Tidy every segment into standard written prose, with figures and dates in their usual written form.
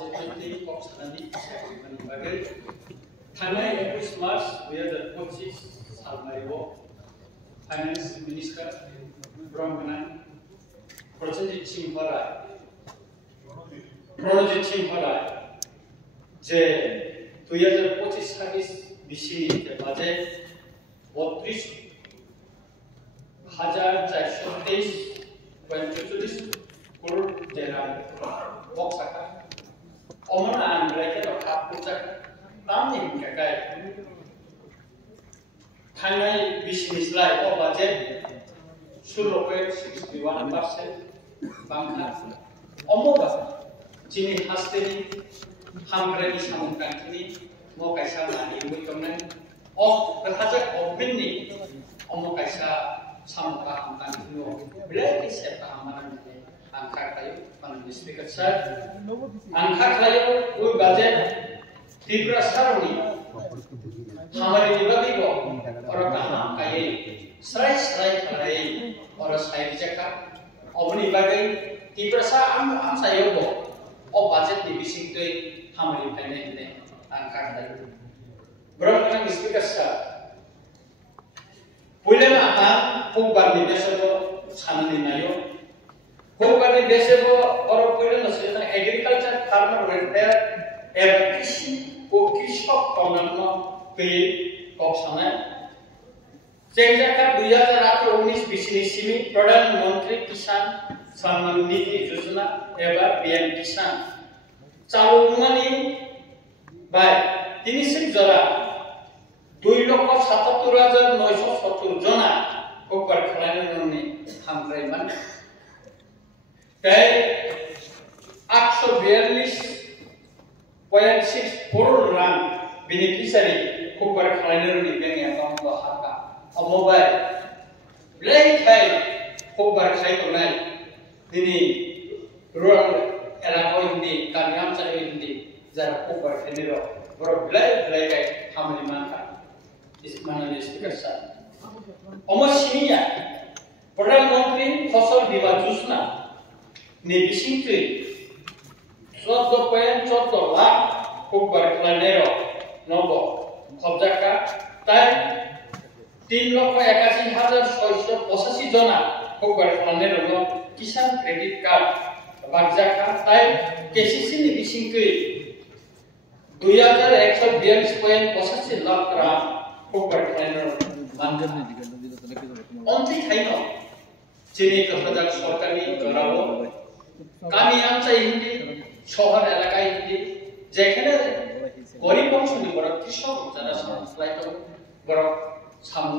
budget kok sanani bagai थांनाय 21 मार्च 2025 सालमारियाव finance minister ब्रह्मना Prasenjit सिंहरा जे 2025-26 बिसिनि budget 32,423.44 crore जेरां बक्स आका अमन आन ब्रैकेट ऑफ हाफ पुस्तक तामनि काकाय थांनाय बिसिनि स्लाइड ऑफ बजेट 0.61% बांखा अमोबा जिनि हास्टेनि हामग्रानि सामखान्थिनि मकाइसा लानि मुइकमने अफ कथाजक अफिननि अमकाइसा सामखा हामखान्थिनि ब्रेक सेपा हामाननि आंखाखायो माननि स्पीकर सर आंखाखायो उइ बजेट तीव्र सारनि हमारे निबादिबो और कहां काये स्राय खालाय और साइड जका अबनि बागै तीव्र सा आम सायोबो अ बजेट नि बिसिंतै हमारे फाइने आंखाखायो ब्रह्मन स्पीकर सर पुलेमा हा फुकबारनि बेसेबो साननि नायो फुकबारनि बेसेबो और पुलेना सेना एग्रीकल्चर फार्मर वेलफेयर एडवोकेसी को कृषक कल्याण गई कौशल जेंजाका 2018-19 बिसिनि सिमी प्रधानमंत्री किसान सम्मान निधि योजना एबा पीएम किसान चालुमानि बाय तिनिसिम जरा 2,77,970 जना कपार खालामनानै हामग्रायमान गाय 842.6 करोड़ रां बेनिफिशियारि कपार खालामनानै बैंक एकाउंट हाका मोबाइल ब्लेक थाइ कपार खालामनाय दिनै रुराल एलाकायाव हिंदी गामियाव जाय हिंदी जरा कपार खालामनाय बर ब्लेक खामानि मानका इस माननीय स्पीकर सर अमसिनिया प्रधानमंत्री फसल बीमा योजना नि बिसिंतै 14.14 लाख कपार खालामनाय नंगौ खबजाका ताय 3,81,685 जना कपार खालामनाय दङ किसान क्रेडिट कार्ड बागजाका ताय केसीसी नि बिसिंतै 2,142.85 लाख रां कपार खालामनाय मानगोन अन्थि थाइनो जेने कथाजाक सरकारनि जरावो गामि आमचाय हिंदी शहर एलाका हिंदी जेखाने गरीब अंशनि बर कृषक जाना सामलायतो बर साम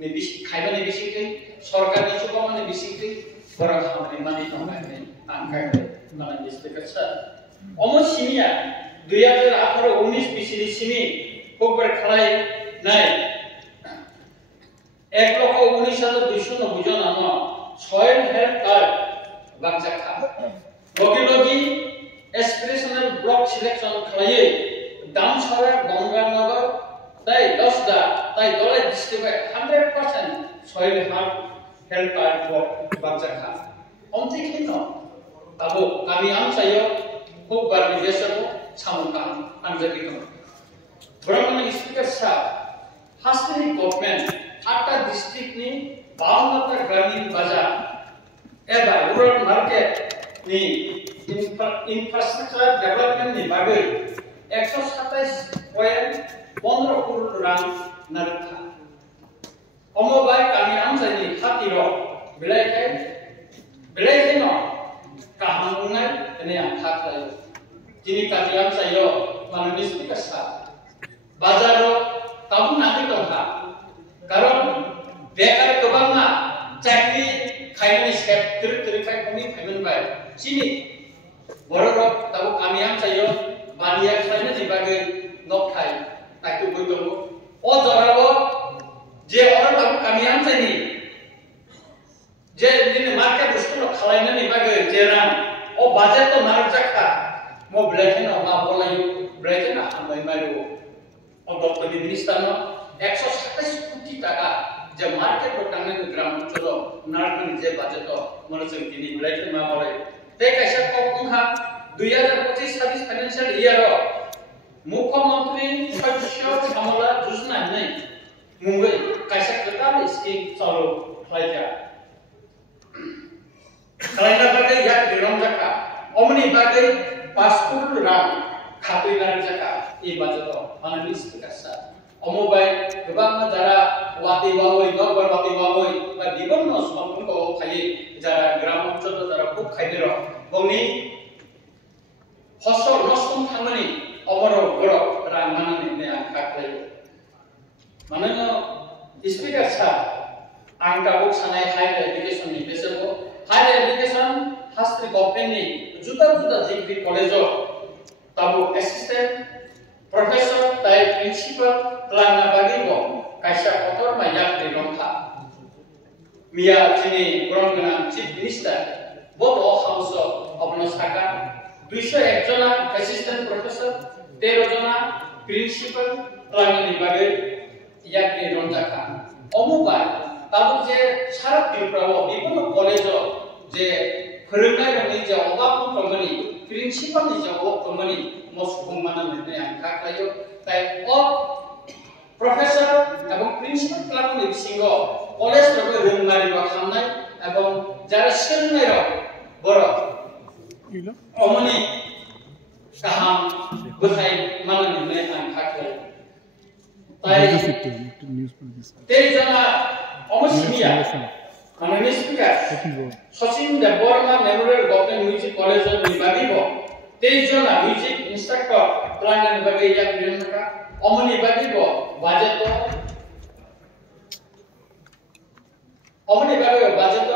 नि बिसि खायबानि बिसिकै सरकारनि सुबामानि बिसिकै बर खामानि मानि दंगायने आंखाय माननि स्पीकर सर अमसिनिया 2018-19 बिसिनि सिनि कपार खालामनाय 1,19,290 जना सॉइल हेल्थ कार्ड बागजाखा लगी एस्पिरेशनल ब्लॉक सिलेक्शन खालायै दामसारा गंगानगर ताई 10 दा ताई दलाय district 100% soil health card block बागजाखा अमथि खिनो ताबो गामि आमसायो कपारनि बेसरखौ सामका आंजादिखौ ब्रह्मन स्पीकर सा हास्टेनि गवर्नमेंट 8 डिस्ट्रिक्ट नि 52 ग्रामीण बाजार एबा रूरल मार्केट नि इंफ्रास्ट्रक्चर डेवलपमेंट नि बागै 127.15 करोड़ रां नारखा अमबाय गामि आमजानि खातिरो बिलायनो काहांनाय ने आखाखायो दिनै गामि आमजायो माननि स्पीकर सा बाजाराव ताबु नाखै दंखा कारण बेकार गोबांना चाकरि खायनि सेप त्रिखाय खनि खायमोनबाय सिनि बररक ताबु गामि आमजायो बानिया खायनो नि बागै नखाय ताकु बयदो अ जराबो जे अर ताबु गामि आमजानि जे दिनै मार्केट बुस्थु खालायनो नि बागै जे रां अ बाजेट तो नारजाखा म ब्लेकेनो मा बोलायो ब्रेकेना हामबाय मारो अ डॉक्टर मिनिस्टार 127 कोटी टाका जे मार्केट को टांगने ग्राम चलो नारगन जे बाजेट मन जों दिनै ब्लेकेन मा बोलाय ते कैसा को 2025-26 फाइनेंशियल ईयर मुख्यमंत्री शस्य श्यामला योजना ने मुंबई कायसा कतार स्कीम चालू खालायजा खालायना बागै या बिरम जाका अमनि बागै 5 करोड़ रां खातैनार जाका ए बाजेटआव माननि स्पिकारसा अमबाय गोबां जारा वाति वावै गबर वाति वावै बा बिबन्न समफोरखौ खायै जारा ग्राम अञ्चल जारा खुब खायदेर बंनि फसल नष्ट थांनानै अमर गर रां माननि ने आखा खायो मानोना स्पिकारसा आं गाबक सानाय हायर एजुकेशन नि बेसेबो हायर एजुकेशन हास्ट्री गभर्नमेन्टनि जुदा जुदा डिग्री कलेजआव ताबो एसिस्टेंट प्रोफेसर ताय प्रिंसिपल प्लाना बागैबो कायसा कतर माया रिलंथा मिया जिनि ब्रंगना चीफ मिनिस्टर बो हाउस अबन साका 201 जना एसिस्टेंट प्रोफेसर 13 जना प्रिंसिपल प्लानानि बागै याकनि रंजाखा अमुबाय ताबो जे सारा त्रिपुराव बिबन कलेजआव जे फोरोंनाय रंनि जे अबाब कमनि प्रिंसिपल नि जे अबाब कमनि मसुखुं माननै आंखा खायो ताय प्रोफेसर एवं प्रिंसिपल क्लाबनि बिसिङाव कलेज रबो रोंनाय बा खामनाय एवं जारा सोलोंनाय बर अमनि गाहाम बोथाय माननै आंखा खायो ताय ते जना अमसिमिया माननि speaker Sachin Debbarma memorial government music college of निबागीबो 23 जना म्यूजिक इंस्ट्रक्टर प्लान बागै या बिरनका अमनि बागैबो बाजेट अमनि बागै बाजेट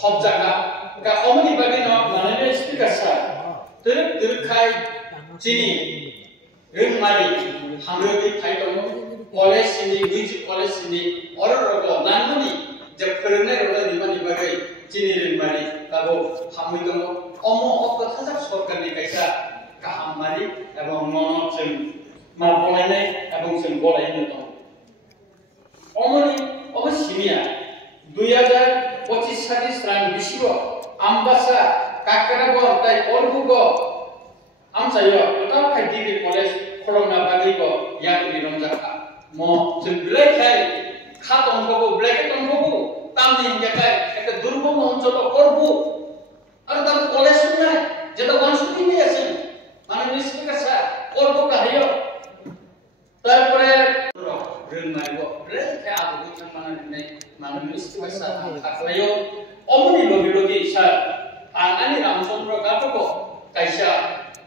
खबजागा का अमनि बागै न माननि स्पीकर सा तिरखाय चिनि रोंमारि हामरोगि फाइदों कॉलेज सिनि म्यूजिक कॉलेज सिनि अररगो नानमनि जे फोरोंनाय रंनाय निमानि बागै चिनि रोंमारि गाबो हामै दङ अमो अकथाजा सरकारनि कायसा गाहामारि एवं ननजों मा बनायनाय एवं जों गलायनो दं अमनि सिमिया 2025-26 रां बिसिबो आमबासा काकरागो ताय अलगुगो आमसायो गोटा डिग्री कॉलेज खलंना बागैबो याकनि रंजाखा म जों ब्लेखाय खातंखौ ब्लेके तंखौ तामनि हिंगाखाय एक दुर्गम अञ्चल करबो आरो दा कलेज सुनाय जेता वानसुति नि আছে माने स्पिकार सा करबो गाहायो तारपरे रोंनायबो ब्लेके आबो बिथांमोननि माने स्पिकार सा खालायो अमनि लगिलगि सा आंनि रामचंद्र गाथको कायसा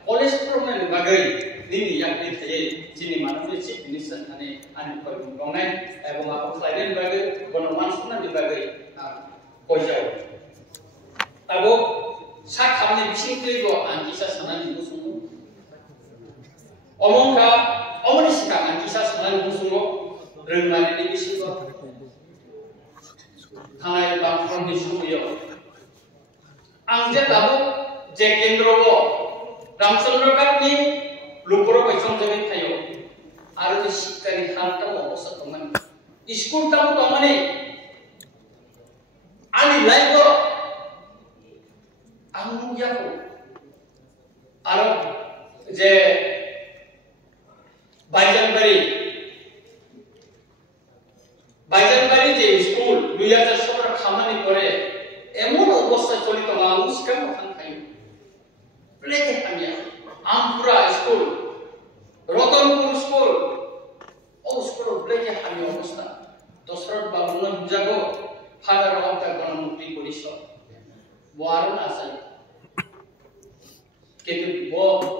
कलेज फरायनायनि बागै दिनै याकनि थायै जिनि माननि चीफ मिनिस्टार थाने आंनि फोरोंनाय एवं आबो खालायनायनि बागै गणमान सुनायनि बागै कयजाव ताबो सा खामनि बिसिंखैबो आं किसा सानानि बुसुङो अमंका अमनि सिका आं किसा सानानि बुसुङो रोंमारिनि बिसिङो थानाय बाथ्रानि सुबुयाव आं जे दाबो जे केन्द्रबो रामचंद्र गातनि लुपर बैसं जगै थायो आरो बे शिक्षानि हालता अबस्था दंमोन स्कुल ताबो दंमोन आंनि लाइफो आंगुयाखौ आरो जे বাইজানবাড়ি যে স্কুল 2017 খামানি করে এমন অবস্থা চলিত মানুষ কেমন থাকাই প্লেকে হামিয়া আমপুরা স্কুল রতনপুর স্কুল ও স্কুল প্লেকে হামিয়া অবস্থা দশরথ বাবু নজাগো ফাদার অফ দ্য গণমন্ত্রী পরিষদ ওয়ারন আসাই কিন্তু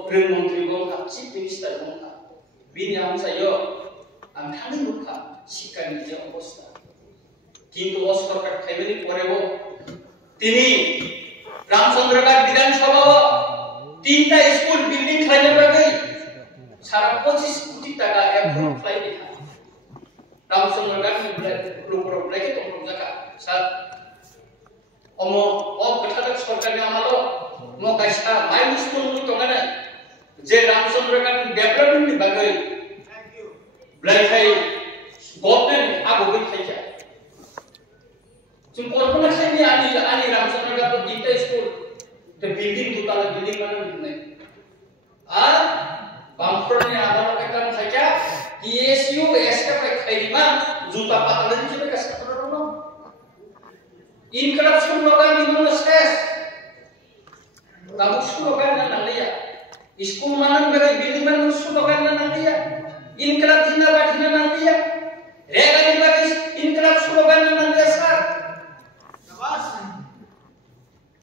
গৃহমন্ত্রী গঙ্গা চিফ মিনিস্টার গঙ্গা বিনি আমসাইও आं थानि मुखा शिक्षानि जे अवस्था किन्तु सरकार थाइबेनि परेबो तिनि रामचंद्र गाट विधानसभा तीनटा स्कुल बिल्डिं खालायनो बागै सारा 25 कोटी टाका एप्रुभ खालायनो रामचंद्र गाट लुपर ब्लेके दंफोर जाका सार अमो अ कथादा सरकारनि आमालो म कायसा माइलस्टोन दंगाने जे रामचंद्र गाट डेभलपमेन्टनि बागै ब्लाइथाय गभर्नमेन्ट आगोबै थाइया जों कल्पना खालामनि आनि रामचंद्र गाट दिनटा स्कुल द बिल्डिं दुताला बिल्डिं बानायनो bangkrutnya adalah kan saja PSU SKP khairima juta patalan juga kasih terlalu inkrap slogan di mana ses kamu slogan nang liya iskul manan bagi biliman slogan nang liya inkrap dina badina nang liya rega di bagi inkrap slogan nang liya sar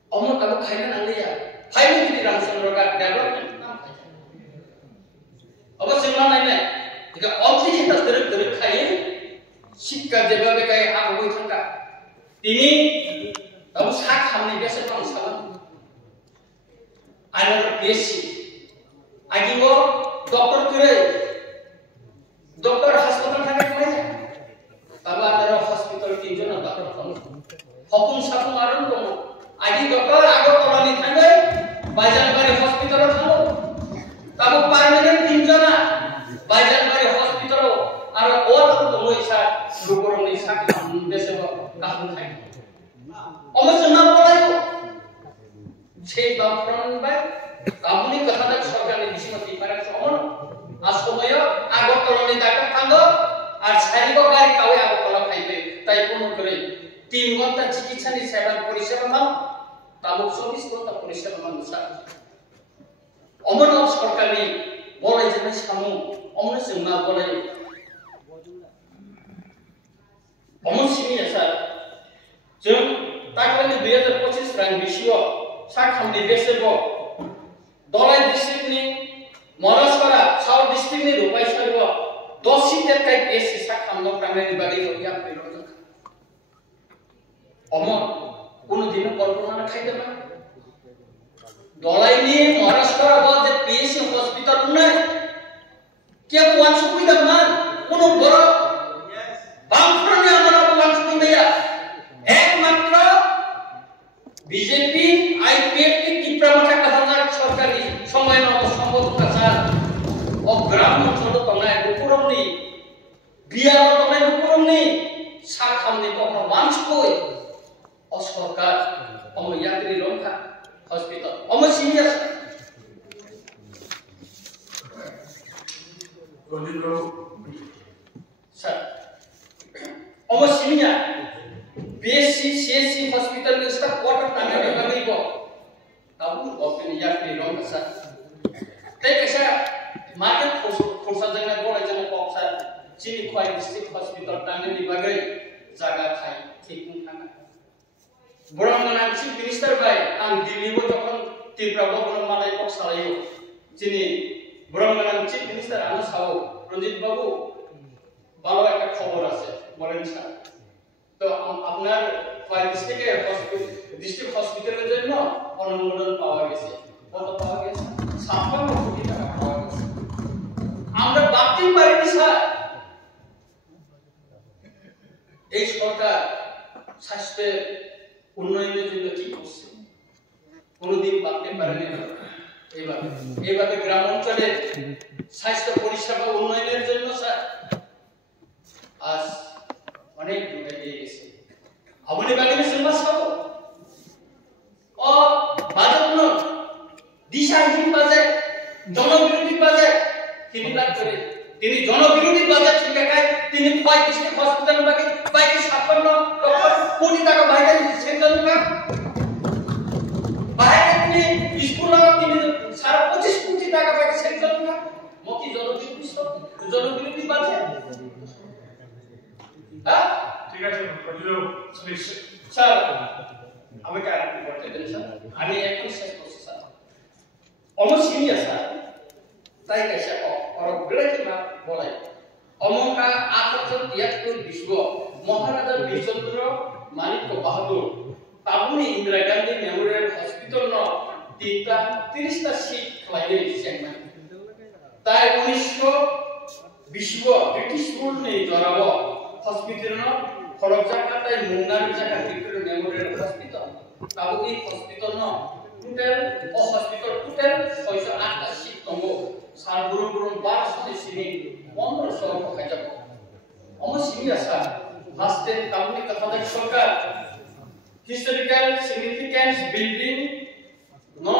omong kamu khairina nang liya khairina di dalam slogan development apa semua lainnya jika opsi kita terus kaya sikka jebabe kaya aku itu ini kamu sak hamni biasa bang salam ada PSC agi wo dokter hospital থাকে কয় বাবা তারা hospital তিনজন doctor কাম হকুম সাকু মারন কোন agi dokter আগো colony থাকে Bazarbari hospital থাকো তাবো permanent তিনজন বাজারবাড়ি হসপিটাল আর ওর তো লইছা রূপরনি সাকি দেশে কাম থাকে অবশ্য না বলাইও সেই বামফ্রন্ট বাই আপনি কথাটা সরকারের বিষয়টি পারে সমান আসময় আগরতলানি ডাক্তার থাকো আর শারীরিক গাড়ি কাউয়ে আগরতলা খাইবে তাই কোন করে 3 ঘন্টা চিকিৎসানি সেবা পরিষেবা মান তাবো 24 ঘন্টা পরিষেবা মান অমন সরকারি বলাই যে সামু অমন जोंना বলাই অমন সিনিয়া স্যার जों ताकलानि 2025 रां बिसियाव साखामनि बेसेबो दलाय डिस्ट्रिक्टनि मरासपारा साउथ डिस्ट्रिक्टनि रुपाइसारियाव 10 सीटेर काई एससी साखामनो प्रांनायनि बागै होया फैलो जों अमन कोनो दिन कल्पना खाइदोंना दलायनि मरासपारा बा जे पीएससी हॉस्पिटल नै के वान सुबिदामान कोनो बड़ बांफ्रनि आमरा वान सुबिदाया एकमात्र बीजेपी आईपीएफ की তীব্রমাত্রা কাহাজার সরকারি সময় নব সম্ভব কাছার ও গ্রাম অঞ্চল তনায় উপরমনি বিয়ার তনায় উপরমনি সাখামনি তখন মানসকই ও সরকার অম ইয়াত্রী রক্ষা হসপিটাল অম সিনিয়র স্যার অম সিনিয়র BSc CSC hospital में इसका क्वार्टर टाइम लगा नहीं को तब ऑप्शन या फ्री रॉन्ग सा ते कैसा मार्केट खोसा जगह बोले जब पॉक्सा चीनी खोई डिस्ट्रिक्ट हॉस्पिटल टाइम में बगै जगह थाई ठीक थाना बरमगाना चीफ मिनिस्टर भाई आं दिल्ली में जखन त्रिपुरा गवर्नमेंट मालाय पक्सालायो चीनी बरमगाना चीफ मिनिस्टर आनो साव रंजित बाबू ভালো একটা খবর আছে বলেন স্যার তো আপনার ফাইভ ডিস্ট্রিক্ট হসপিটালের জন্য অনুমোদন পাওয়া গেছে কত পাওয়া গেছে 56 কোটি টাকা পাওয়া গেছে আমরা ভাবতেই পারিনি স্যার এই সরকার স্বাস্থ্য উন্নয়নের জন্য কি করছে কোনোদিন ভাবতে পারেনি এইভাবে গ্রাম অঞ্চলে স্বাস্থ্য পরিষেবা উন্নয়নের জন্য স্যার আজ অনেক দূরে এগিয়ে গেছে আপনি বাগিনে সিনেমা সাবো ও বাজেট দিশাহীন বাজেট জনবিরোধী বাজেট তিনি লাভ করে তিনি জনবিরোধী বাজেট ঠিকায় তিনি 35 হসপিটাল বাকি 56 কোটি টাকা বাইরে সেন্ট্রাল ব্যাংক বাইরে তিনি স্কুল তিনি সারা 25 কোটি টাকা বাকি সেন্ট্রাল ব্যাংক মকি জনবিরোধী বাজেট ঠিক আছে কন্টিনিউ প্লিজ স্যার আমি কারেক্ট করতে দেন স্যার আমি এখন শেষ করছি স্যার অমর সিনিয়র স্যার তাই কেসে और ग्रेट ना बोले अमोका 1873 विश्व महाराजा बीरचंद्र माणिक बहादुर ताबुनी इंदिरा गांधी मेमोरियल हॉस्पिटल न 30 टा सीट खलाइले सेगमेंट ताई 1900 विश्व ब्रिटिश रूल ने जराबो हॉस्पिटल न खरबजाका ताई मुंगानी जाका भिक्टोरिया मेमोरियल हॉस्पिटल ताबुनी हॉस्पिटल न टोटल 608 टा सीट दंगो सार गुरुं 1200 सिनि 1500 खाइजा अमो सिनिया सा हास्ते ताबुनी कथादा सरकार हिस्टोरिकल सिग्निफिकेंस बिल्डिं नो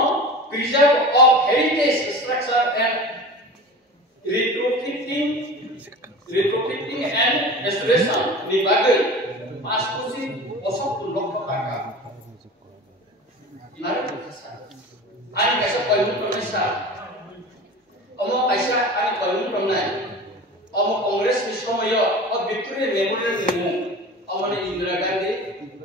preserve of heritage structure and retrofitting and restoration di bagai maskusi osok tulok kaka. Mari kita ani kaisa koyun promesa. Omo kaisa ani koyun promnai. Omo Kongres ni somoyo o Victoria Memorial nimu. Omo ni Indira Gandhi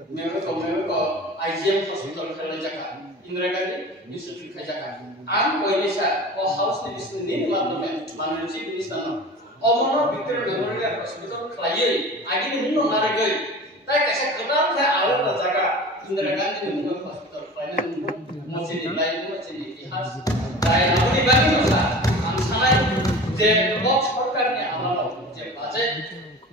memang ko IGM hospital khala jaka. Indira Gandhi Institute khala jaka. Am koyisa o house ni bisni ni madome manurji bisna. Omo no Victoria Memorial Hospital khalai agi ni no nare gai. Tai kaisa kedam tha awal jaka Indira Gandhi Memorial Hospital khalai masjid lain masjid itihas. Tai amuni bagi nusa am sanai je box সরকারনে আমানো যে budget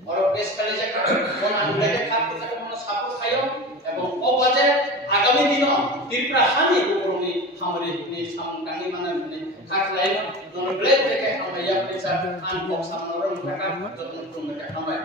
और पेश करे जाका कोन आंदोलन खाप जाका मन सापो खायो एवं ओ बाजेट आगामी दिन त्रिपुरा हानि उपरनि हमरे नि सामगानि माने खाखलाय नन ब्लेक देखे हमया पैसा आन बक्स सामनर मुखाका जतन खुमका खाबाय